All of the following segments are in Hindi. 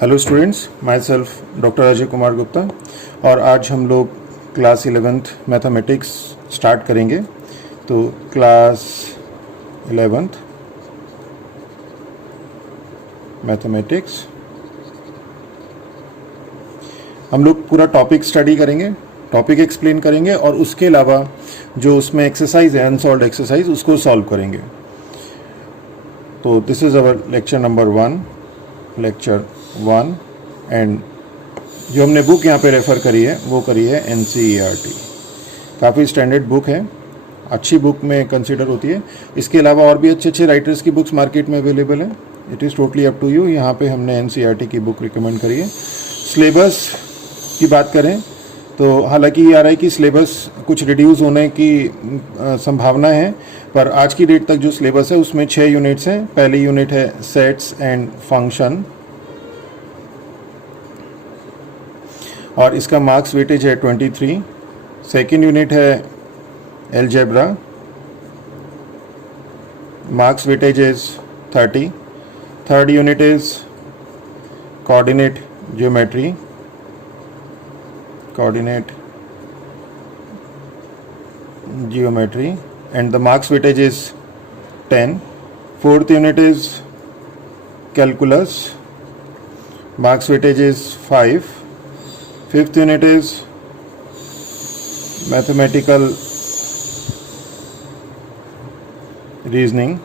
Hello students, my self doctor Ajay Kumar Gupta और आज हम लोग क्लास 11th मैथमेटिक्स स्टार्ट करेंगे। तो क्लास 11th मैथमेटिक्स हम लोग पूरा टॉपिक स्टडी करेंगे, टॉपिक एक्सप्लेन करेंगे और उसके अलावा जो उसमें एक्सरसाइज है, अनसॉल्व्ड एक्सरसाइज, उसको सॉल्व करेंगे। तो this is our lecture number 1 and जो हमने बुक यहाँ पे रेफ़र करी है वो करी है NCERT। काफ़ी स्टैंडर्ड बुक है, अच्छी बुक में कंसिडर होती है। इसके अलावा और भी अच्छे अच्छे राइटर्स की बुक्स मार्केट में अवेलेबल है। It is totally up to you. यहाँ पे हमने NCERT की बुक रिकमेंड करी है। सिलेबस की बात करें तो हालांकि ये आ रहा है कि सिलेबस कुछ रिड्यूस होने की संभावना है, पर आज की डेट तक जो सिलेबस है उसमें 6 यूनिट्स हैं। पहली यूनिट है सेट्स एंड फंक्शन और इसका मार्क्स वेटेज है 23। सेकेंड यूनिट है algebra, marks weightage is 30। Third unit is coordinate geometry, and the marks weightage is 10. Fourth unit is calculus, marks weightage is 5. Fifth unit is mathematical reasoning,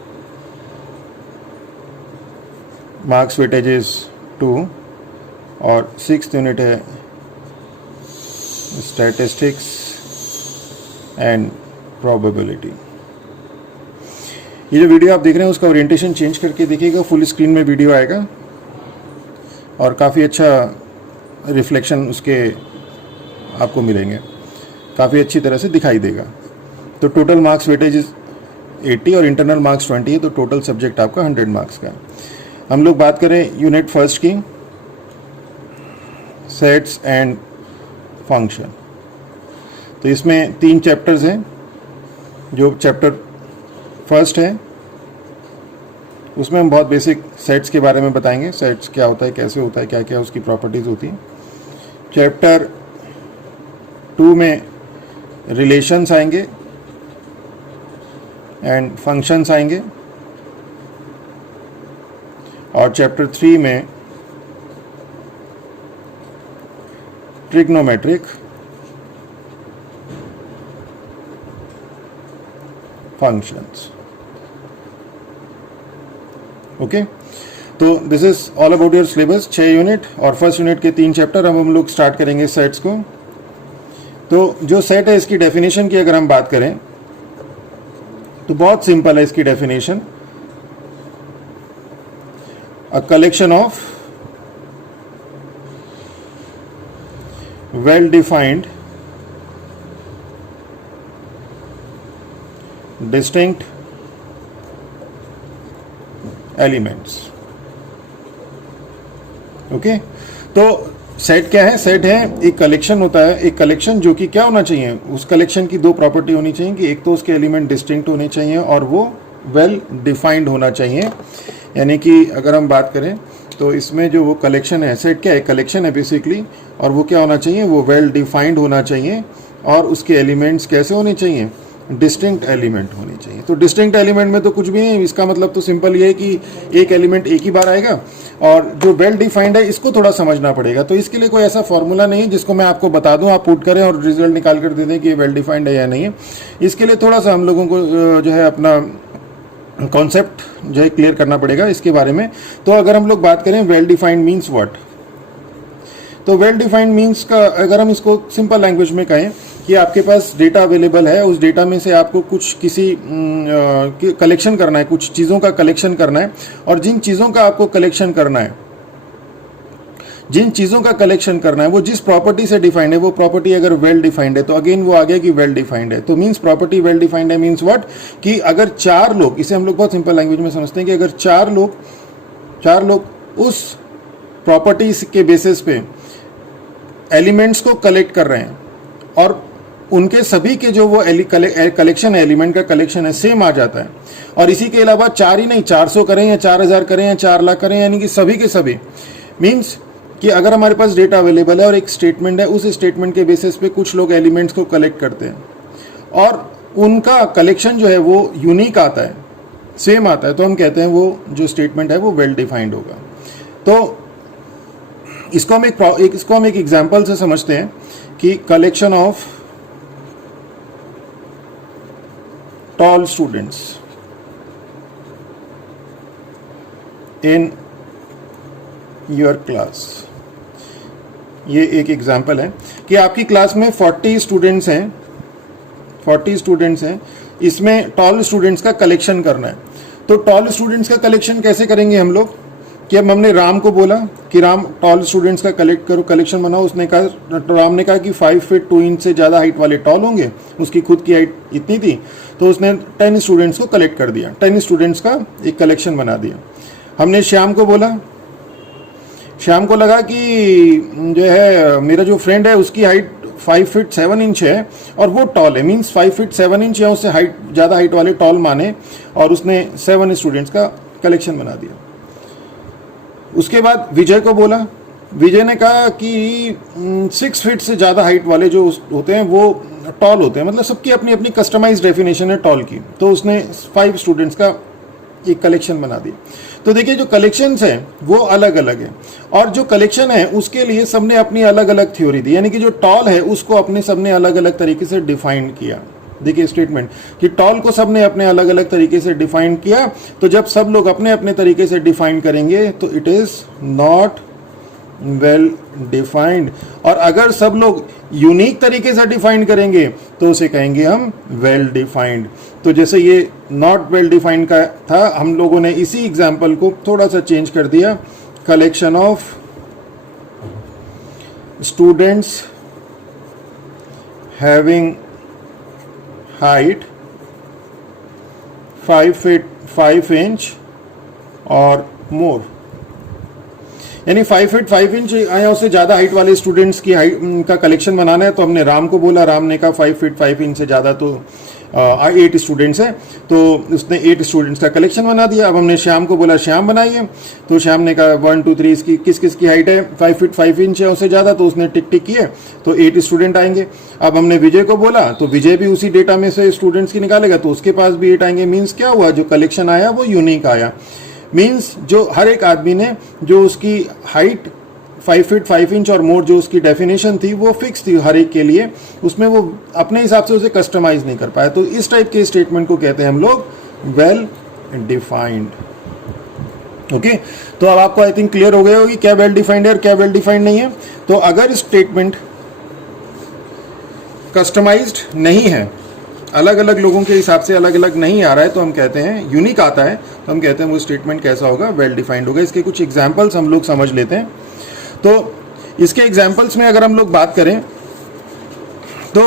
marks weightage is 2. और सिक्स्थ यूनिट है स्टैटिस्टिक्स एंड प्रोबेबिलिटी। ये जो वीडियो आप देख रहे हैं उसका ओरिएंटेशन चेंज करके देखिएगा, फुल स्क्रीन में वीडियो आएगा और काफ़ी अच्छा रिफ्लेक्शन उसके आपको मिलेंगे, काफ़ी अच्छी तरह से दिखाई देगा। तो टोटल मार्क्स वेटेज 80 और इंटरनल मार्क्स 20 है, तो टोटल सब्जेक्ट आपका 100 मार्क्स का है। हम लोग बात करें यूनिट फर्स्ट की, सेट्स एंड फंक्शन। तो इसमें 3 चैप्टर्स हैं। जो चैप्टर फर्स्ट है उसमें हम बहुत बेसिक सेट्स के बारे में बताएंगे, सेट्स क्या होता है, कैसे होता है, क्या क्या उसकी प्रॉपर्टीज़ होती हैं। चैप्टर 2 में रिलेशंस आएंगे एंड फंक्शंस आएंगे और चैप्टर 3 में ट्रिग्नोमेट्रिक फंक्शंस। ओके, तो this is all about your syllabus. 6 unit और फर्स्ट यूनिट के 3 चैप्टर। अब हम लोग स्टार्ट करेंगे सेट्स को। तो जो सेट है इसकी डेफिनेशन की अगर हम बात करें तो बहुत सिंपल है इसकी definition. A collection of well-defined, distinct elements। Okay, तो सेट क्या है? सेट है एक कलेक्शन होता है, एक कलेक्शन जो कि क्या होना चाहिए, उस कलेक्शन की 2 प्रॉपर्टी होनी चाहिए कि एक तो उसके एलिमेंट डिस्टिंक्ट होने चाहिए और वो वेल डिफाइंड होना चाहिए। यानी कि अगर हम बात करें तो इसमें जो वो कलेक्शन है, सेट क्या है? कलेक्शन है बेसिकली, और वो क्या होना चाहिए? वो वेल डिफाइंड होना चाहिए और उसके एलिमेंट्स कैसे होने चाहिए? डिस्टिंक्ट एलिमेंट होने चाहिए। तो डिस्टिंक्ट एलिमेंट में तो कुछ भी नहीं, इसका मतलब तो सिंपल ये है कि एक एलिमेंट एक ही बार आएगा और जो वेल डिफाइंड है इसको थोड़ा समझना पड़ेगा। तो इसके लिए कोई ऐसा फॉर्मूला नहीं है जिसको मैं आपको बता दूं, आप पुट करें और रिजल्ट निकाल कर दे दें कि ये वेल डिफाइंड है या नहीं है। इसके लिए थोड़ा सा हम लोगों को जो है अपना कॉन्सेप्ट जो है क्लियर करना पड़ेगा इसके बारे में। तो अगर हम लोग बात करें वेल डिफाइंड मीन्स व्हाट, तो वेल डिफाइंड मीन्स का अगर हम इसको सिंपल लैंग्वेज में कहें कि आपके पास डेटा अवेलेबल है, उस डेटा में से आपको कुछ किसी कलेक्शन करना है, कुछ चीज़ों का कलेक्शन करना है और जिन चीज़ों का आपको कलेक्शन करना है, जिन चीज़ों का कलेक्शन करना है वो जिस प्रॉपर्टी से डिफाइंड है, वो प्रॉपर्टी अगर वेल डिफाइंड है तो अगेन वो आ गया कि वेल डिफाइंड है। तो मीन्स प्रॉपर्टी वेल डिफाइंड है मीन्स व्हाट, कि अगर 4 लोग, इसे हम लोग बहुत सिंपल लैंग्वेज में समझते हैं कि अगर 4 लोग उस प्रॉपर्टीज के बेसिस पे एलिमेंट्स को कलेक्ट कर रहे हैं और उनके सभी के जो वो कलेक्शन है, एलिमेंट का कलेक्शन है, सेम आ जाता है। और इसी के अलावा 4 ही नहीं, 400 करें या 4000 करें या 4 लाख करें, यानी कि सभी के सभी मीन्स कि अगर हमारे पास डेटा अवेलेबल है और एक स्टेटमेंट है, उस स्टेटमेंट के बेसिस पे कुछ लोग एलिमेंट्स को कलेक्ट करते हैं और उनका कलेक्शन जो है वो यूनिक आता है, सेम आता है, तो हम कहते हैं वो जो स्टेटमेंट है वो वेल डिफाइंड होगा। तो इसको हम एक एग्जांपल से समझते हैं कि collection of tall students in your class, ये एक एग्जांपल है कि आपकी क्लास में 40 स्टूडेंट्स हैं, इसमें टॉल स्टूडेंट्स का कलेक्शन करना है। तो टॉल स्टूडेंट्स का कलेक्शन कैसे करेंगे हम लोग कि अब हमने राम को बोला कि राम टॉल स्टूडेंट्स का कलेक्ट करो, कलेक्शन बनाओ। उसने कहा, राम ने कहा कि 5 फीट 2 इंच से ज़्यादा हाइट वाले टॉल होंगे, उसकी खुद की हाइट इतनी थी, तो उसने 10 स्टूडेंट्स को कलेक्ट कर दिया, 10 स्टूडेंट्स का एक कलेक्शन बना दिया। हमने श्याम को बोला, श्याम को लगा कि जो है मेरा जो फ्रेंड है उसकी हाइट 5 फीट 7 इंच है और वो टॉल है, मीन्स 5 फीट 7 इंच या उससे हाइट ज़्यादा हाइट वाले टॉल माने, और उसने 7 स्टूडेंट्स का कलेक्शन बना दिया। उसके बाद विजय को बोला, विजय ने कहा कि 6 फीट से ज़्यादा हाइट वाले जो होते हैं वो टॉल होते हैं, मतलब सबकी अपनी अपनी कस्टमाइज्ड डेफिनेशन है टॉल की, तो उसने 5 स्टूडेंट्स का एक कलेक्शन बना दिया। तो देखिए जो कलेक्शंस हैं वो अलग अलग है, और जो कलेक्शन है उसके लिए सबने अपनी अलग अलग थ्योरी दी, यानी कि जो टॉल है उसको अपने सबने अलग अलग तरीके से डिफाइन किया। देखिए स्टेटमेंट कि टॉल को सबने अपने अलग अलग तरीके से डिफाइन किया, तो जब सब लोग अपने अपने तरीके से डिफाइन करेंगे तो it is not well defined, और अगर सब लोग यूनिक तरीके से डिफाइन करेंगे तो उसे कहेंगे हम वेल डिफाइंड। तो जैसे ये नॉट वेल डिफाइंड का था, हम लोगों ने इसी एग्जाम्पल को थोड़ा सा चेंज कर दिया, collection of students having height 5 feet 5 inch और मोर, यानी 5 फीट 5 इंच या उससे ज़्यादा हाइट वाले स्टूडेंट्स की हाइट का कलेक्शन बनाना है। तो हमने राम को बोला, राम ने कहा 5 फीट 5 इंच से ज़्यादा तो 8 स्टूडेंट्स हैं, तो उसने 8 स्टूडेंट्स का कलेक्शन बना दिया। अब हमने श्याम को बोला श्याम बनाइए, तो श्याम ने कहा 1 2 3 इसकी किस किस की हाइट है 5 फीट 5 इंच है उससे ज़्यादा, तो उसने टिक टिक किए, तो 8 स्टूडेंट आएंगे। अब हमने विजय को बोला, तो विजय भी उसी डेटा में से स्टूडेंट्स की निकालेगा, तो उसके पास भी 8 आएंगे। मीन्स क्या हुआ, जो कलेक्शन आया वो यूनिक आया, मीन्स जो हर एक आदमी ने जो उसकी हाइट 5 फीट 5 इंच और मोर जो उसकी डेफिनेशन थी वो फिक्स थी हर एक के लिए, उसमें वो अपने हिसाब से उसे कस्टमाइज नहीं कर पाया। तो इस टाइप के स्टेटमेंट को कहते हैं हम लोग वेल डिफाइंड। ओके, तो अब आपको आई थिंक क्लियर हो गया होगी क्या वेल डिफाइंड है और क्या वेल डिफाइंड नहीं है। तो अगर स्टेटमेंट कस्टमाइज्ड नहीं है, अलग अलग लोगों के हिसाब से अलग अलग नहीं आ रहा है, तो हम कहते हैं यूनिक आता है, तो हम कहते हैं वो स्टेटमेंट कैसा होगा, वेल डिफाइंड होगा। इसके कुछ एग्जांपल्स हम लोग समझ लेते हैं। तो इसके एग्जांपल्स में अगर हम लोग बात करें तो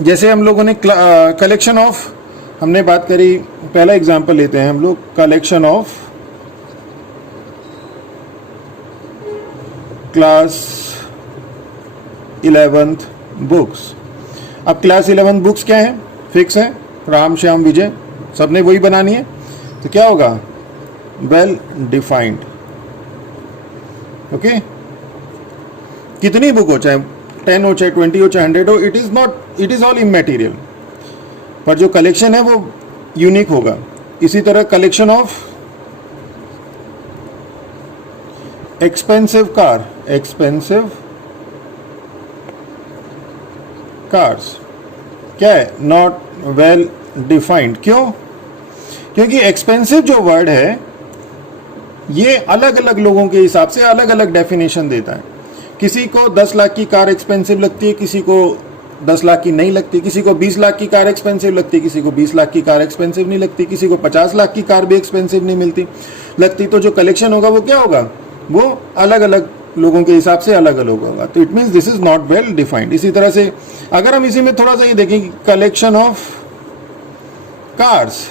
जैसे हम लोगों ने कलेक्शन ऑफ हमने बात करी, पहला एग्जांपल लेते हैं हम लोग, collection of class 11th books. अब क्लास 11 बुक्स क्या है, फिक्स है, राम श्याम विजय सबने वही बनानी है, तो क्या होगा, वेल डिफाइंड। ओके, कितनी बुक हो, चाहे 10 हो चाहे 20 हो चाहे 100 हो, इट इज ऑल इमैटेरियल, पर जो कलेक्शन है वो यूनिक होगा। इसी तरह कलेक्शन ऑफ एक्सपेंसिव कार्स क्या है, नॉट वेल डिफाइंड। क्यों, क्योंकि एक्सपेंसिव जो वर्ड है ये अलग अलग लोगों के हिसाब से अलग अलग डेफिनेशन देता है। किसी को 10 लाख की कार एक्सपेंसिव लगती है, किसी को 10 लाख की नहीं लगती, किसी को 20 लाख की कार एक्सपेंसिव लगती है, किसी को 20 लाख की कार एक्सपेंसिव नहीं लगती, किसी को 50 लाख की कार भी एक्सपेंसिव नहीं लगती। तो जो कलेक्शन होगा वो क्या होगा, वो अलग अलग लोगों के हिसाब से अलग अलग होगा। तो it means this is not well defined. इसी तरह से अगर हम इसी में थोड़ा सा ये देखें, कलेक्शन ऑफ कार्स,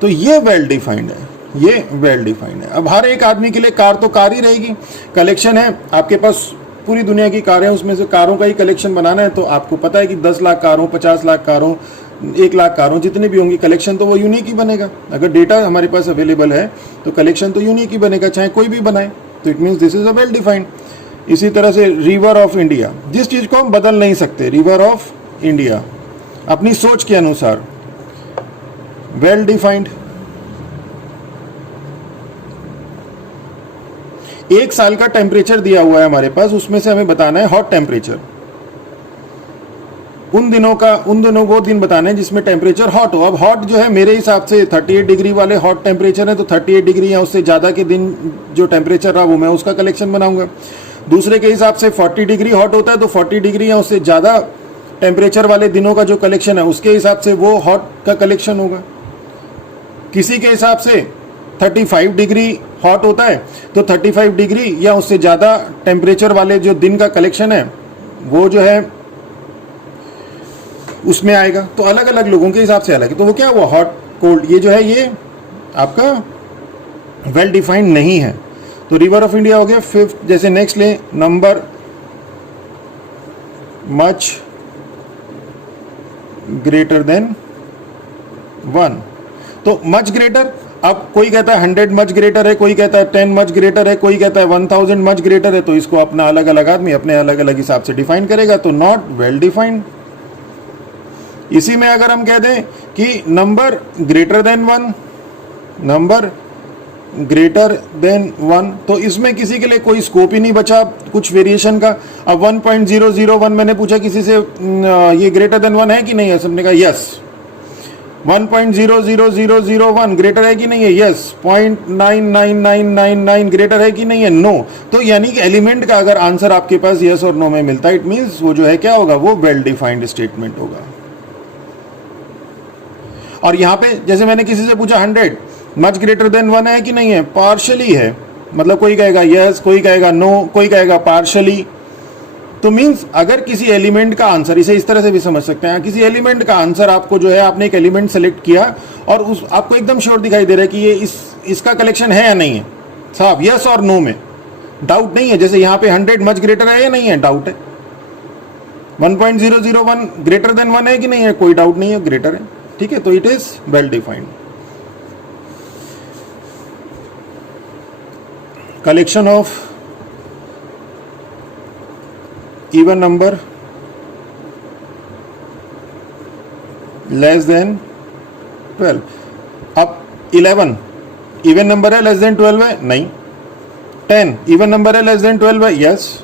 तो ये वेल डिफाइंड है, ये वेल डिफाइंड है। अब हर एक आदमी के लिए कार तो कार ही रहेगी, कलेक्शन है, आपके पास पूरी दुनिया की कारें, उसमें से कारों का ही कलेक्शन बनाना है, तो आपको पता है कि 10 लाख कारों, 50 लाख कारों, 1 लाख कारों, जितनी भी होंगी, कलेक्शन तो वो यूनिक ही बनेगा। अगर डेटा हमारे पास अवेलेबल है तो कलेक्शन तो यूनिक ही बनेगा, चाहे कोई भी बनाए। तो it means this is a well defined. इसी तरह से रिवर ऑफ इंडिया, जिस चीज को हम बदल नहीं सकते, रिवर ऑफ इंडिया अपनी सोच के अनुसार वेल डिफाइंड। एक साल का टेम्परेचर दिया हुआ है हमारे पास, उसमें से हमें बताना है हॉट टेम्परेचर। उन दिनों वो दिन बताने हैं जिसमें टेम्परेचर हॉट हो। अब हॉट जो है मेरे हिसाब से 38 डिग्री वाले हॉट टेम्परेचर है, तो 38 डिग्री या उससे ज़्यादा के दिन जो टेम्परेचर रहा वो मैं उसका कलेक्शन बनाऊंगा। दूसरे के हिसाब से 40 डिग्री हॉट होता है, तो 40 डिग्री या उससे ज़्यादा टेम्परेचर वाले दिनों का जो कलेक्शन है उसके हिसाब से वो हॉट का कलेक्शन होगा। किसी के हिसाब से 35 डिग्री हॉट होता है, तो 35 डिग्री या उससे ज़्यादा टेम्परेचर वाले जो दिन का कलेक्शन है वो जो है उसमें आएगा। तो अलग अलग लोगों के हिसाब से अलग है। तो वो क्या हुआ, हॉट कोल्ड, ये जो है ये आपका वेल डिफाइंड नहीं है। तो रिवर ऑफ इंडिया हो गया। फिफ्थ, जैसे नेक्स्ट ले नंबर मच ग्रेटर देन 1। तो मच ग्रेटर, अब कोई कहता है 100 मच ग्रेटर है, कोई कहता है 10 मच ग्रेटर है, कोई कहता है 1000 मच ग्रेटर है। तो इसको अपना अलग अलग आदमी अपने अलग अलग हिसाब से डिफाइन करेगा। तो नॉट वेल डिफाइंड। इसी में अगर हम कह दें कि number greater than 1, number greater than 1, तो इसमें किसी के लिए कोई स्कोप ही नहीं बचा कुछ वेरिएशन का। अब 1.001 मैंने पूछा किसी से ये ग्रेटर देन 1 है कि नहीं है, सबने कहा यस। 1.00001 ग्रेटर है कि नहीं है, यस। 0.99999 ग्रेटर है कि नहीं है, नो। तो यानी कि एलिमेंट का अगर आंसर आपके पास यस और नो में मिलता है, इट मीन्स वो जो है क्या होगा, वो वेल डिफाइंड स्टेटमेंट होगा। और यहां पे जैसे मैंने किसी से पूछा 100 मच ग्रेटर देन 1 है कि नहीं है, पार्शली है, मतलब कोई कहेगा यस, कोई कहेगा नो, कोई कहेगा पार्शली। तो मींस अगर किसी एलिमेंट का आंसर, इसे इस तरह से भी समझ सकते हैं, किसी एलिमेंट का आंसर आपको जो है, आपने एक एलिमेंट सेलेक्ट किया और उस आपको एकदम श्योर दिखाई दे रहा है कि ये इसका कलेक्शन है या नहीं है, साहब यस और नो में डाउट नहीं है। जैसे यहाँ पे 100 मच ग्रेटर है या नहीं है, डाउट है। 1.001 ग्रेटर देन 1 है कि नहीं है, कोई डाउट नहीं है, ग्रेटर है, ठीक है। तो it is well defined. Collection of even number less than 12। अब 11 इवन नंबर है, लेस देन 12 है, नहीं। 10 इवन नंबर है, लेस देन 12 है, यस।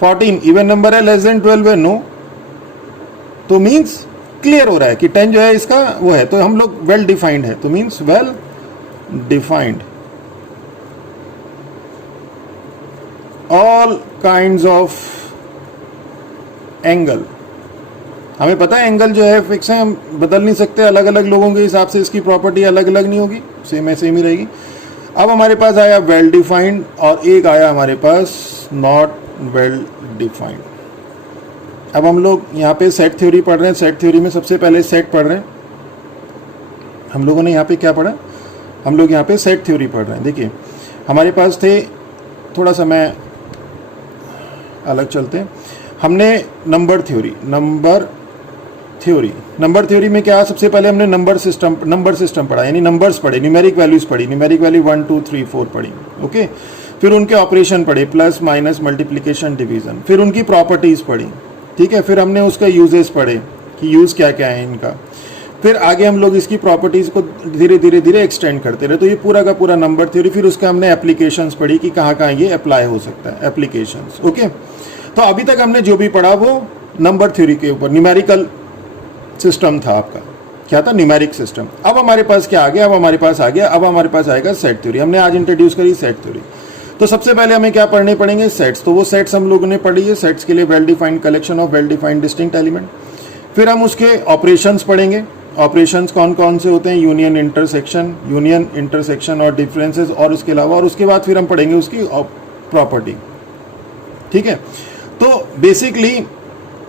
14 इवन नंबर है, लेस देन 12 है, नो। तो मींस क्लियर हो रहा है कि 10 जो है इसका वो है, तो हम लोग वेल डिफाइंड है, तो means well defined. All kinds of angle, हमें पता है एंगल जो है फिक्स है, हम बदल नहीं सकते, अलग अलग लोगों के हिसाब से इसकी प्रॉपर्टी अलग अलग नहीं होगी, सेम है सेम ही रहेगी। अब हमारे पास आया वेल डिफाइंड और एक आया हमारे पास नॉट वेल डिफाइंड। अब हम लोग यहाँ पे सेट थ्योरी पढ़ रहे हैं। सेट थ्योरी में सबसे पहले सेट पढ़ रहे हैं हम लोगों ने। यहाँ पे क्या पढ़ा, हम लोग यहाँ पे सेट थ्योरी पढ़ रहे हैं। देखिए हमारे पास थे, थोड़ा सा मैं अलग चलते हैं, हमने नंबर थ्योरी में क्या, सबसे पहले हमने नंबर सिस्टम पढ़ा, यानी नंबर्स पढ़े, न्यूमेरिक वैल्यूज पढ़ी, न्यूमेरिक वैल्यू 1 2 3 4 पढ़ी, ओके। फिर उनके ऑपरेशन पढ़े, प्लस माइनस मल्टीप्लिकेशन डिवीजन, फिर उनकी प्रॉपर्टीज पढ़ी, ठीक है। फिर हमने उसका यूजेस पढ़े कि यूज क्या क्या है इनका। फिर आगे हम लोग इसकी प्रॉपर्टीज को धीरे धीरे एक्सटेंड करते रहे। तो ये पूरा का पूरा नंबर थ्योरी। फिर उसका हमने एप्लीकेशंस पढ़ी कि कहाँ कहाँ ये अप्लाई हो सकता है, एप्लीकेशंस, ओके। तो अभी तक हमने जो भी पढ़ा वो नंबर थ्योरी के ऊपर, न्यूमेरिकल सिस्टम था आपका, क्या था, न्यूमेरिक सिस्टम। अब हमारे पास क्या आ गया, अब हमारे पास आएगा सेट थ्योरी। हमने आज इंट्रोड्यूस करी सेट थ्योरी। तो सबसे पहले हमें क्या पढ़ने पड़ेंगे, सेट्स। तो वो सेट्स हम लोगों ने पढ़ी है, सेट्स के लिए well defined collection of well defined distinct element. फिर हम उसके ऑपरेशंस पढ़ेंगे, ऑपरेशंस कौन कौन से होते हैं, यूनियन, इंटरसेक्शन और डिफरेंसेस, और उसके अलावा, और उसके बाद फिर हम पढ़ेंगे उसकी प्रॉपर्टी, ठीक है। तो बेसिकली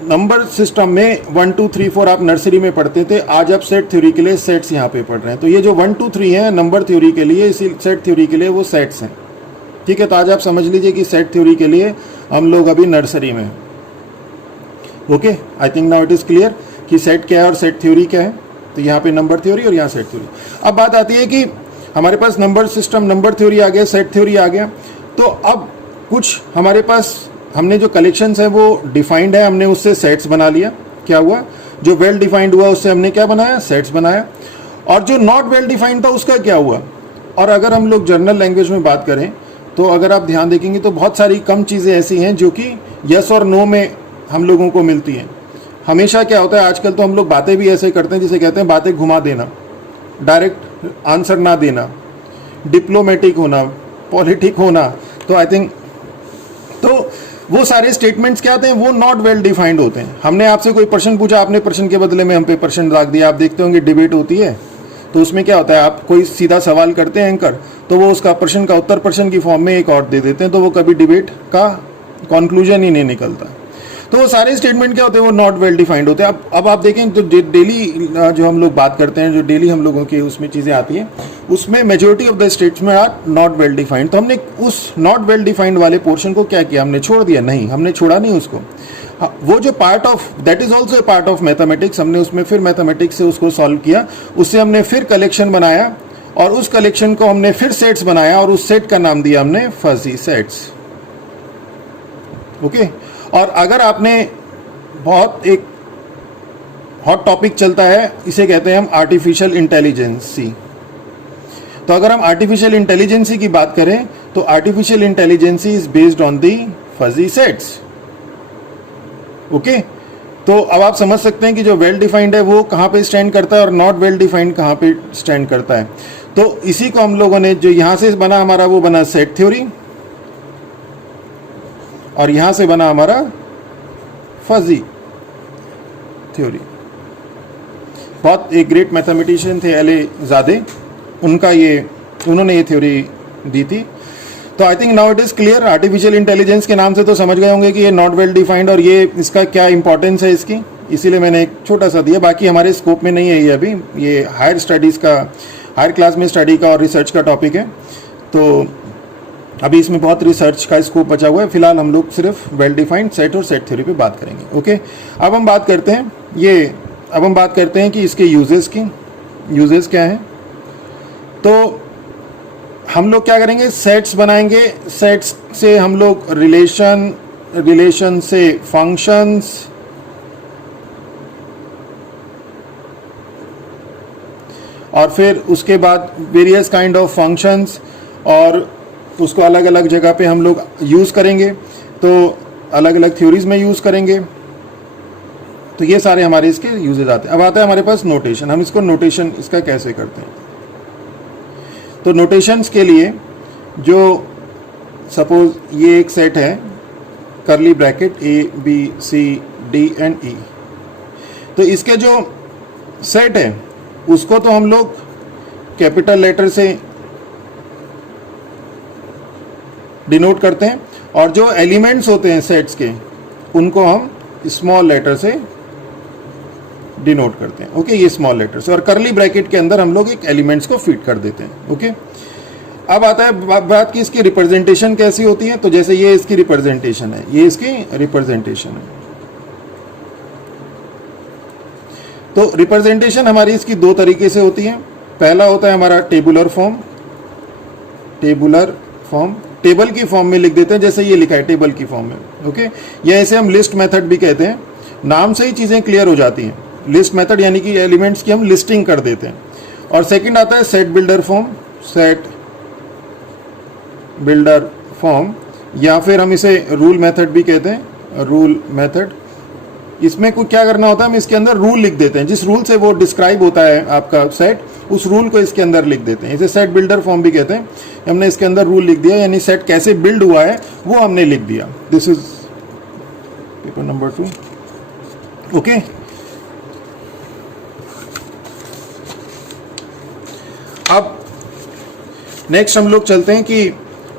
नंबर सिस्टम में 1 2 3 4 आप नर्सरी में पढ़ते थे, आज आप सेट थ्योरी के लिए सेट्स यहाँ पे पढ़ रहे हैं। तो ये जो 1 2 3 है नंबर थ्योरी के लिए, इसी सेट थ्योरी के लिए वो सेट्स हैं, ठीक है। तो आज आप समझ लीजिए कि सेट थ्योरी के लिए हम लोग अभी नर्सरी में हैं, okay. I think now it is clear कि सेट क्या है और सेट थ्योरी क्या है। तो यहाँ पे नंबर थ्योरी और यहाँ सेट थ्योरी। अब बात आती है कि हमारे पास नंबर सिस्टम, नंबर थ्योरी आ गया, सेट थ्योरी आ गया, तो अब कुछ हमारे पास हमने जो कलेक्शंस है वो डिफाइंड है, हमने उससे सेट्स बना लिया। क्या हुआ, जो वेल डिफाइंड हुआ उससे हमने क्या बनाया, सेट्स बनाया। और जो नॉट वेल डिफाइंड था उसका क्या हुआ। और अगर हम लोग जर्नल लैंग्वेज में बात करें तो अगर आप ध्यान देखेंगे तो बहुत सारी कम चीज़ें ऐसी हैं जो कि यस और नो में हम लोगों को मिलती हैं। हमेशा क्या होता है, आजकल तो हम लोग बातें भी ऐसे करते हैं जिसे कहते हैं बातें घुमा देना, डायरेक्ट आंसर ना देना, डिप्लोमेटिक होना, पॉलिटिक होना। तो आई थिंक तो वो सारे स्टेटमेंट्स क्या होते हैं, वो नॉट वेल डिफाइंड होते हैं। हमने आपसे कोई प्रश्न पूछा, आपने प्रश्न के बदले में हम पे प्रश्न रख दिया। आप देखते होंगे डिबेट होती है तो उसमें क्या होता है, आप कोई सीधा सवाल करते हैं एंकर, तो वो उसका प्रश्न का उत्तर प्रश्न की फॉर्म में एक और दे देते हैं, तो वो कभी डिबेट का कंक्लूजन ही नहीं निकलता। तो वो सारे स्टेटमेंट क्या होते हैं, वो नॉट वेल डिफाइंड होते हैं। अब आप देखें तो डेली जो हम लोग बात करते हैं, जो डेली हम लोगों की उसमें चीज़ें आती हैं, उसमें majority of the statement are not well defined. तो हमने उस नॉट वेल डिफाइंड वाले पोर्शन को क्या किया, हमने छोड़ दिया। नहीं, हमने छोड़ा नहीं उसको। वो जो part of that is also a part of mathematics, हमने उसमें फिर मैथमेटिक्स से उसको सॉल्व किया, उससे हमने फिर कलेक्शन बनाया और उस कलेक्शन को हमने फिर सेट्स बनाया और उस सेट का नाम दिया हमने फजी सेट्स। ओके। और अगर आपने बहुत एक हॉट टॉपिक चलता है, इसे कहते हैं हम आर्टिफिशियल इंटेलिजेंसी। तो अगर हम आर्टिफिशियल इंटेलिजेंसी की बात करें तो artificial intelligence is based on the fuzzy sets. Okay. तो अब आप समझ सकते हैं कि जो वेल डिफाइंड है वो कहाँ पे स्टैंड करता है और नॉट वेल डिफाइंड कहाँ पे स्टैंड करता है। तो इसी को हम लोगों ने, जो यहाँ से बना हमारा, वो बना सेट थ्योरी, और यहाँ से बना हमारा फजी थ्योरी। बहुत एक ग्रेट मैथमेटिशियन थे एल ए ज़ादे, उन्होंने ये थ्योरी दी थी। तो I think now it is clear. Artificial intelligence के नाम से तो समझ गए होंगे कि ये नॉट वेल डिफाइंड और ये इसका क्या इंपॉर्टेंस है इसकी, इसीलिए मैंने एक छोटा सा दिया। बाकी हमारे स्कोप में नहीं है ये अभी, ये हायर स्टडीज़ का, हायर क्लास में स्टडी का और रिसर्च का टॉपिक है। तो अभी इसमें बहुत रिसर्च का स्कोप बचा हुआ है। फिलहाल हम लोग सिर्फ वेल डिफाइंड सेट और सेट थ्योरी पे बात करेंगे। ओके। अब हम बात करते हैं कि इसके यूजेस क्या हैं। तो हम लोग क्या करेंगे, सेट्स बनाएंगे, सेट्स से हम लोग रिलेशन से फंक्शंस, और फिर उसके बाद वेरियस काइंड ऑफ फंक्शंस, और उसको अलग अलग जगह पे हम लोग यूज़ करेंगे, तो अलग अलग थ्योरीज में यूज़ करेंगे। तो ये सारे हमारे इसके यूजेज आते हैं। अब आता है हमारे पास नोटेशन। हम इसको नोटेशन इसका कैसे करते हैं। तो नोटेशंस के लिए, जो सपोज ये एक सेट है, करली ब्रैकेट ABCD and E, तो इसके जो सेट है उसको तो हम लोग कैपिटल लेटर से डिनोट करते हैं, और जो एलिमेंट्स होते हैं सेट्स के उनको हम स्मॉल लेटर से डिनोट करते हैं। ओके, ये स्मॉल लेटर से, और करली ब्रैकेट के अंदर हम लोग एक एलिमेंट्स को फिट कर देते हैं। ओके। अब आता है बात की इसकी रिप्रेजेंटेशन कैसी होती है। तो जैसे ये इसकी रिप्रेजेंटेशन है, ये इसकी रिप्रेजेंटेशन है। तो रिप्रेजेंटेशन हमारी इसकी दो तरीके से होती है। पहला होता है हमारा टेबुलर फॉर्म, टेबल की फॉर्म में लिख देते हैं, जैसे ये लिखा है टेबल की फॉर्म में। ओके। या इसे हम लिस्ट मेथड भी कहते हैं। नाम से ही चीज़ें क्लियर हो जाती हैं। लिस्ट मेथड यानी कि एलिमेंट्स की हम लिस्टिंग कर देते हैं। और सेकंड आता है सेट बिल्डर फॉर्म, या फिर हम इसे रूल मेथड भी कहते हैं, रूल मेथड। इसमें कुछ क्या करना होता है, हम इसके अंदर रूल लिख देते हैं, जिस रूल से वो डिस्क्राइब होता है आपका सेट, उस रूल को इसके अंदर लिख देते हैं। इसे सेट बिल्डर फॉर्म भी कहते हैं। हमने इसके अंदर रूल लिख दिया, यानी सेट कैसे बिल्ड हुआ है वो हमने लिख दिया। This is paper number 2। Okay. अब नेक्स्ट हम लोग चलते हैं कि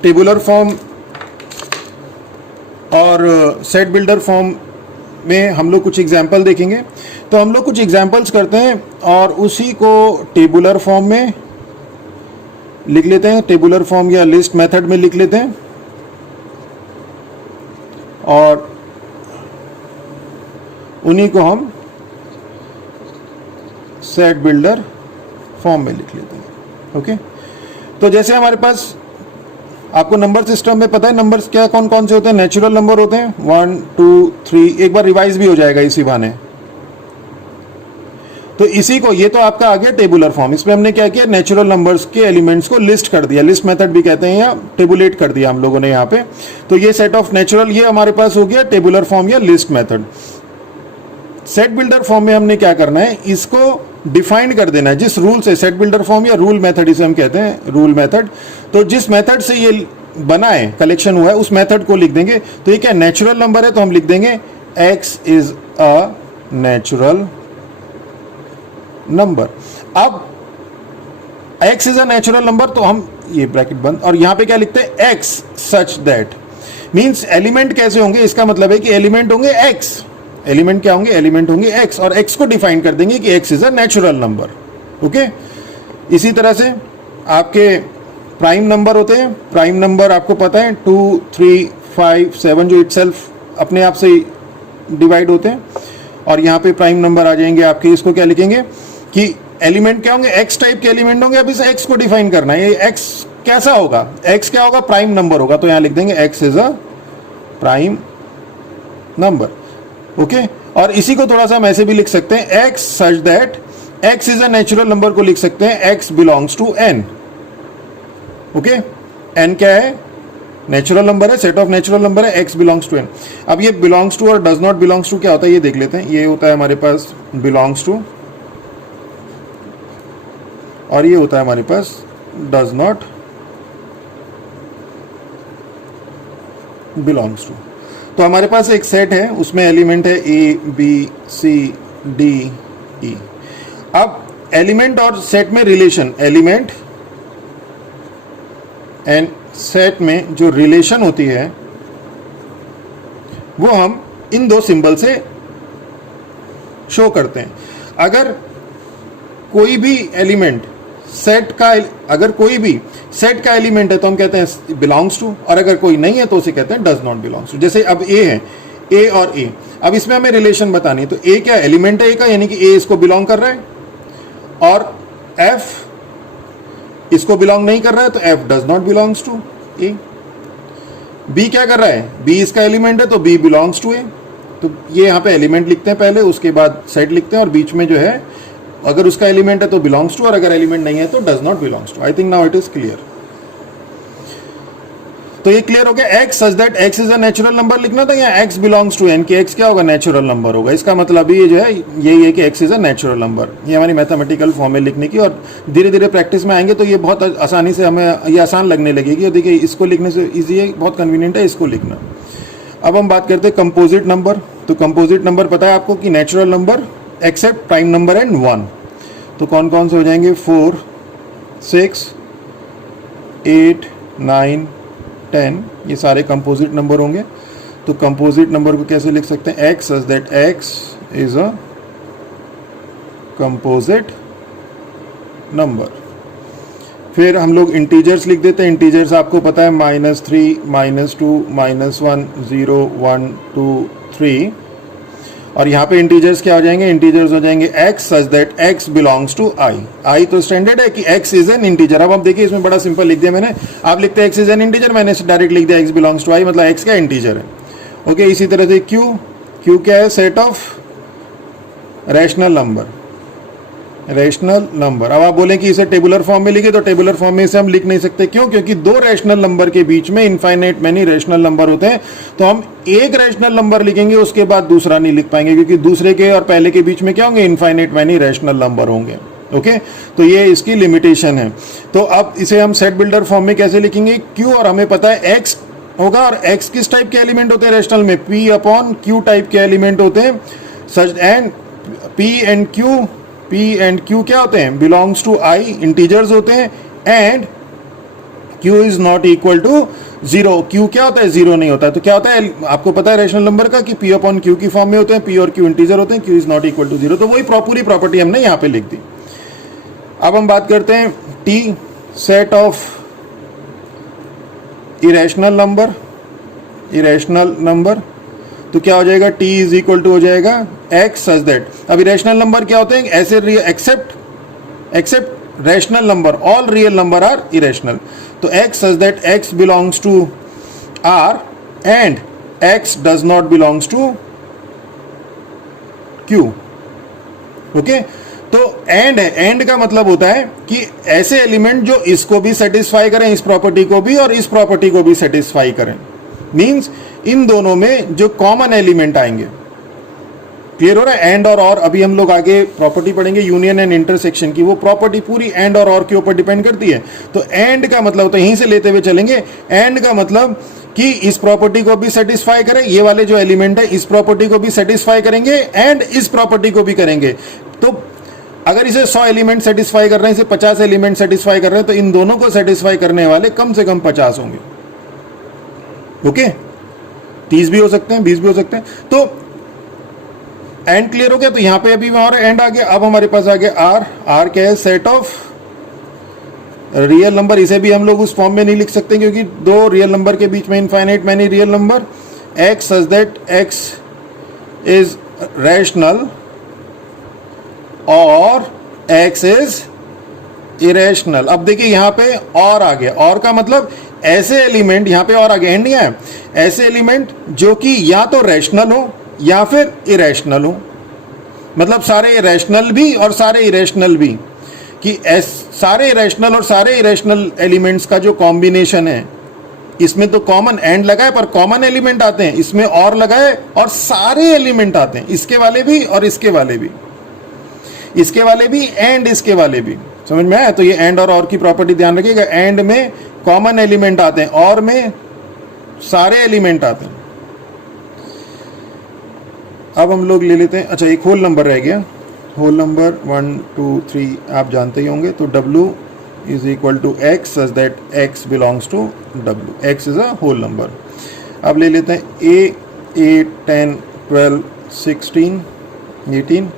टेबुलर फॉर्म और सेट बिल्डर फॉर्म में हम लोग कुछ एग्जाम्पल देखेंगे। तो हम लोग कुछ एग्जाम्पल्स करते हैं और उसी को टेबुलर फॉर्म में लिख लेते हैं, टेबुलर फॉर्म या लिस्ट मेथड में लिख लेते हैं, और उन्हीं को हम सेट बिल्डर फॉर्म में लिख लेते हैं। ओके। तो जैसे हमारे पास आपको नंबर सिस्टम में पता है नंबर्स क्या कौन कौन से होते हैं? नेचुरल नंबर होते हैं 1 2 3, एक बार रिवाइज भी हो जाएगा इसी बहाने। तो इसी को, ये तो आपका आ गया टेबुलर फॉर्म। इसमें हमने क्या किया, नेचुरल नंबर्स के एलिमेंट्स को लिस्ट कर दिया, लिस्ट मेथड भी कहते हैं या टेबुलेट कर दिया हम लोगों ने यहाँ पे। तो ये सेट ऑफ नेचुरल, ये हमारे पास हो गया टेबुलर फॉर्म या list method. Set builder form में हमने क्या करना है, इसको डिफाइन कर देना है जिस रूल से, सेट बिल्डर फॉर्म या रूल मेथड इसे हम कहते हैं, रूल मेथड। तो जिस मेथड से ये बना है, कलेक्शन हुआ है, उस मेथड को लिख देंगे। तो ये क्या नेचुरल नंबर है, तो हम लिख देंगे x is a natural number. अब x is a natural number, तो हम ये ब्रैकेट बंद, और यहां पे क्या लिखते हैं, x such that, means element कैसे होंगे, इसका मतलब है कि एलिमेंट होंगे x। एलिमेंट क्या होंगे, एलिमेंट होंगे x, और x को डिफाइन कर देंगे कि x is a natural number. Okay, इसी तरह से आपके प्राइम नंबर होते हैं। प्राइम नंबर आपको पता है 2 3 5 7 जो इटसेल्फ अपने आप से डिवाइड होते हैं। और यहाँ पे प्राइम नंबर आ जाएंगे आपके, इसको क्या लिखेंगे कि एलिमेंट क्या होंगे, x टाइप के एलिमेंट होंगे। अब इस x को डिफाइन करना है, ये x कैसा होगा, x क्या होगा, प्राइम नंबर होगा। तो यहाँ लिख देंगे x is a prime number. Okay, और इसी को थोड़ा सा हम ऐसे भी लिख सकते हैं, x such that x is a natural number को लिख सकते हैं x belongs to n। Okay, n क्या है, नेचुरल नंबर है, सेट ऑफ नेचुरल नंबर है, x बिलोंग्स टू n। अब ये बिलोंग्स टू और डज नॉट बिलोंग्स टू क्या होता है ये देख लेते हैं। ये होता है हमारे पास बिलोंग्स टू, और ये होता है हमारे पास डज नॉट बिलोंग्स टू। तो हमारे पास एक सेट है, उसमें एलिमेंट है a b c d e। अब एलिमेंट और सेट में रिलेशन, एलिमेंट एंड सेट में जो रिलेशन होती है वो हम इन दो सिंबल से शो करते हैं। अगर कोई भी एलिमेंट सेट का, अगर कोई भी सेट का एलिमेंट है तो हम कहते हैं बिलोंग्स टू, और अगर कोई नहीं है तो उसे कहते हैं डज नॉट बिलोंग्स टू। जैसे अब a है, a और a, अब इसमें हमें रिलेशन बतानी है। तो a क्या एलिमेंट है a का, यानी कि a इसको बिलोंग कर रहा है, और f इसको बिलोंग नहीं कर रहा है, तो f does not belongs to a। b क्या कर रहा है, b इसका एलिमेंट है तो b बिलोंग्स टू a। तो ये यहाँ पे एलिमेंट लिखते हैं पहले, उसके बाद सेट लिखते हैं, और बीच में जो है अगर उसका एलिमेंट है तो बिलोंग्स टू, और अगर एलिमेंट नहीं है तो does not belongs to. I think now it is clear. तो ये क्लियर हो गया, x such that x is a natural number लिखना था, या x बिलोंग्स टू n, कि x क्या होगा, नेचुरल नंबर होगा। इसका मतलब ये जो है यही है कि x is a natural number. ये हमारी मैथमेटिकल फॉर्म में लिखने की, और धीरे धीरे प्रैक्टिस में आएंगे तो ये बहुत आसानी से हमें ये आसान लगने लगेगी। और देखिए इसको लिखने से ईजी है, बहुत कन्वीनियंट है इसको लिखना। अब हम बात करते हैं कंपोजिट नंबर। तो कंपोजिट नंबर पता है आपको कि natural number except prime number and 1। तो कौन कौन से हो जाएंगे, 4 6 8 9 10, ये सारे कंपोजिट नंबर होंगे। तो कंपोजिट नंबर को कैसे लिख सकते हैं, x such that x is a composite number. फिर हम लोग इंटीजर्स लिख देते हैं। इंटीजर्स आपको पता है -3 -2 -1 0 1 2 3, और यहाँ पे इंटीजर्स क्या हो जाएंगे, इंटीजर्स हो जाएंगे x such that x belongs to i। i तो स्टैंडर्ड है कि x इज एन इंटीजर। अब आप देखिए इसमें बड़ा सिंपल लिख दिया मैंने, आप लिखते हैं x इज एन इंटीजर, मैंने डायरेक्ट लिख दिया x बिलोंग्स टू i, मतलब x क्या इंटीजर है। ओके, इसी तरह से q क्या है, set of rational number, rational number. अब आप बोलें कि इसे टेबुलर फॉर्म में लिखे, तो टेबुलर फॉर्म में इसे हम लिख नहीं सकते। क्यों, क्योंकि दो रैशनल नंबर के बीच में इनफाइनाइट मैनी रैशनल नंबर होते हैं। तो हम एक रैशनल नंबर लिखेंगे, उसके बाद दूसरा नहीं लिख पाएंगे, क्योंकि दूसरे के और पहले के बीच में क्या होंगे, इनफाइनाइट मैनी रैशनल नंबर होंगे। ओके, तो ये इसकी लिमिटेशन है। तो अब इसे हम सेट बिल्डर फॉर्म में कैसे लिखेंगे, q, और हमें पता है x होगा, और x किस टाइप के एलिमेंट होते हैं रैशनल में, p अपॉन q टाइप के एलिमेंट होते हैं। Such and p and q क्या होते हैं, बिलोंग्स टू i, इंटीजर्स होते हैं, and q is not equal to 0। q क्या होता है, 0 नहीं होता है। तो क्या होता है, आपको पता है रैशनल नंबर का कि p अपॉन q की फॉर्म में होते हैं, p और q इंटीजर होते हैं, q is not equal to 0। तो वही पूरी प्रॉपर्टी हमने यहाँ पे लिख दी। अब हम बात करते हैं t, set of irrational number. तो क्या हो जाएगा, t इज इक्वल टू हो जाएगा x सच दैट। अब इरेशनल नंबर क्या होते हैं, ऐसे except rational number, all real number are irrational. तो x such that x belongs to R and x does not belongs to Q. Okay, तो एंड है, एंड का मतलब होता है कि ऐसे एलिमेंट जो इसको भी सेटिस्फाई करें, इस प्रॉपर्टी को भी और इस प्रॉपर्टी को भी सेटिस्फाई करें. मींस इन दोनों में जो कॉमन एलिमेंट आएंगे. क्लियर हो रहा है? एंड और अभी हम लोग आगे प्रॉपर्टी पढ़ेंगे यूनियन एंड इंटरसेक्शन की, वो प्रॉपर्टी पूरी एंड और के ऊपर डिपेंड करती है. तो एंड का मतलब, तो यहीं से लेते हुए चलेंगे, एंड का मतलब कि इस प्रॉपर्टी को भी सेटिस्फाई करें, ये वाले जो एलिमेंट है इस प्रॉपर्टी को भी सेटिस्फाई करेंगे एंड इस प्रॉपर्टी को भी करेंगे. तो अगर इसे 100 एलिमेंट सेटिस्फाई कर रहे हैं, इसे 50 एलिमेंट सेटिस्फाई कर रहे हैं, तो इन दोनों को सेटिस्फाई करने वाले कम से कम 50 होंगे. ओके, 30 भी हो सकते हैं, 20 भी हो सकते हैं. तो एंड क्लियर हो गया. तो यहां पे अभी हमारा एंड आ गया. अब हमारे पास आ गया आर. आर क्या है? Set of real number. इसे भी हम लोग उस फॉर्म में नहीं लिख सकते क्योंकि दो रियल नंबर के बीच में infinite many real number. X such that x is rational और x इज इरेशनल. अब देखिए यहां पे और आ गया. और का मतलब ऐसे एलिमेंट, यहां पे और आ गया, एंड नहीं आया, ऐसे एलिमेंट जो कि या तो रैशनल हो या फिर इरेशनल हो. मतलब सारे रैशनल भी और सारे इरेशनल भी, कि सारे इरेशनल और सारे इरेशनल एलिमेंट्स का जो कॉम्बिनेशन है, इसमें तो कॉमन एंड लगा है पर कॉमन एलिमेंट आते हैं, इसमें और लगा है और सारे एलिमेंट आते हैं, इसके वाले भी और इसके वाले भी, इसके वाले भी एंड इसके वाले भी. समझ में आया? तो ये एंड और की प्रॉपर्टी ध्यान रखिएगा. एंड में कॉमन एलिमेंट आते हैं और में सारे एलिमेंट आते हैं. अब हम लोग ले लेते हैं, अच्छा एक होल नंबर रह गया. होल नंबर 1 2 3 आप जानते ही होंगे. तो W is equal to x such that x belongs to W. x is a whole number. अब ले लेते हैं A 8 10 12 16 18.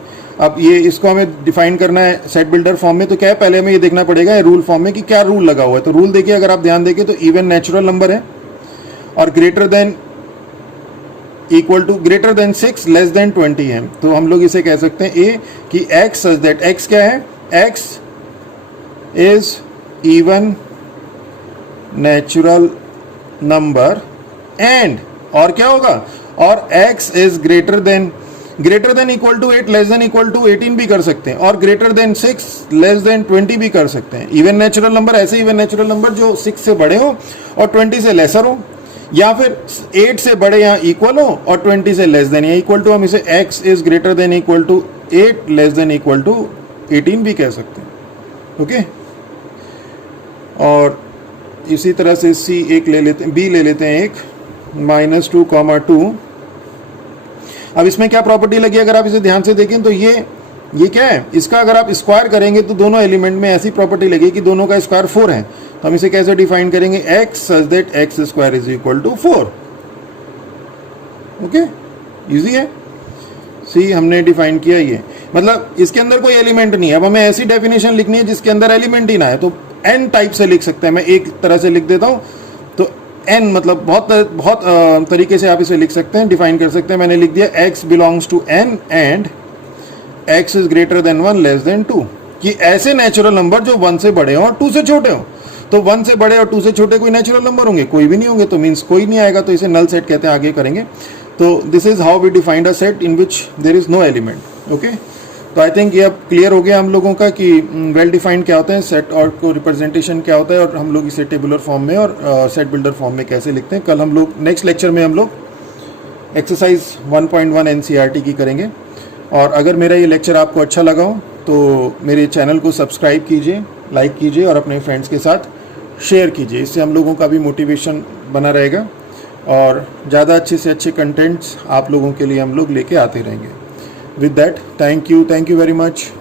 अब ये इसको हमें डिफाइन करना है सेट बिल्डर फॉर्म में. तो क्या है, पहले हमें ये देखना पड़ेगा रूल फॉर्म में कि क्या रूल लगा हुआ है. तो रूल देखिए, अगर आप ध्यान देखिए तो इवन नेचुरल नंबर है और greater than equal to greater than 6 less than 20 है. तो हम लोग इसे कह सकते हैं ए कि x सच दैट x क्या है, x is even natural number and और क्या होगा, और x is greater than equal to 8 less than equal to 18 भी कर सकते हैं और ग्रेटर देन 6 लेस देन 20 भी कर सकते हैं. इवन नेचुरल नंबर ऐसे इवन नेचुरल नंबर जो 6 से बड़े हो और 20 से लेसर हो, या फिर 8 से बड़े या इक्वल हो और 20 से लेस देन या इक्वल टू. हम इसे x is greater than equal to 8 less than equal to 18 भी कह सकते हैं. ओके, और इसी तरह से C एक ले लेते हैं, B ले लेते हैं एक -2, 2. अब इसमें क्या प्रॉपर्टी लगी, अगर आप इसे ध्यान से देखें तो ये क्या है, इसका अगर आप स्क्वायर करेंगे तो दोनों एलिमेंट में ऐसी प्रॉपर्टी लगी कि दोनों का स्क्वायर 4 है. तो हम इसे कैसे डिफाइन करेंगे, x such that x square is equal to 4. Okay, easy है. सी हमने डिफाइन किया ये, मतलब इसके अंदर कोई एलिमेंट नहीं है. अब हमें ऐसी डेफिनेशन लिखनी है जिसके अंदर एलिमेंट ही ना है. तो n टाइप से लिख सकते हैं. मैं एक तरह से लिख देता हूं. तो n मतलब बहुत तरीके से आप इसे लिख सकते हैं, डिफाइन कर सकते हैं. मैंने लिख दिया x belongs to n and x is greater than 1 less than 2. कि ऐसे नेचुरल नंबर जो 1 से बड़े हो और 2 से छोटे हो. तो 1 से बड़े और 2 से छोटे कोई नेचुरल नंबर होंगे, कोई भी नहीं होंगे. तो मीन्स कोई नहीं आएगा. तो इसे नल सेट कहते हैं, आगे करेंगे. तो this is how we defined a set in which there is no element. Okay, तो आई थिंक ये अब क्लियर हो गया हम लोगों का कि वेल डिफाइंड क्या होता है, सेट और को रिप्रेजेंटेशन क्या होता है, और हम लोग इसे टेबुलर फॉर्म में और सेट बिल्डर फॉर्म में कैसे लिखते हैं. कल हम लोग नेक्स्ट लेक्चर में हम लोग एक्सरसाइज 1.1 NCERT की करेंगे. और अगर मेरा ये लेक्चर आपको अच्छा लगा हो तो मेरे चैनल को सब्सक्राइब कीजिए, लाइक कीजिए और अपने फ्रेंड्स के साथ शेयर कीजिए. इससे हम लोगों का भी मोटिवेशन बना रहेगा और ज़्यादा अच्छे से अच्छे कंटेंट्स आप लोगों के लिए हम लोग लेके आते रहेंगे. With that, thank you very much.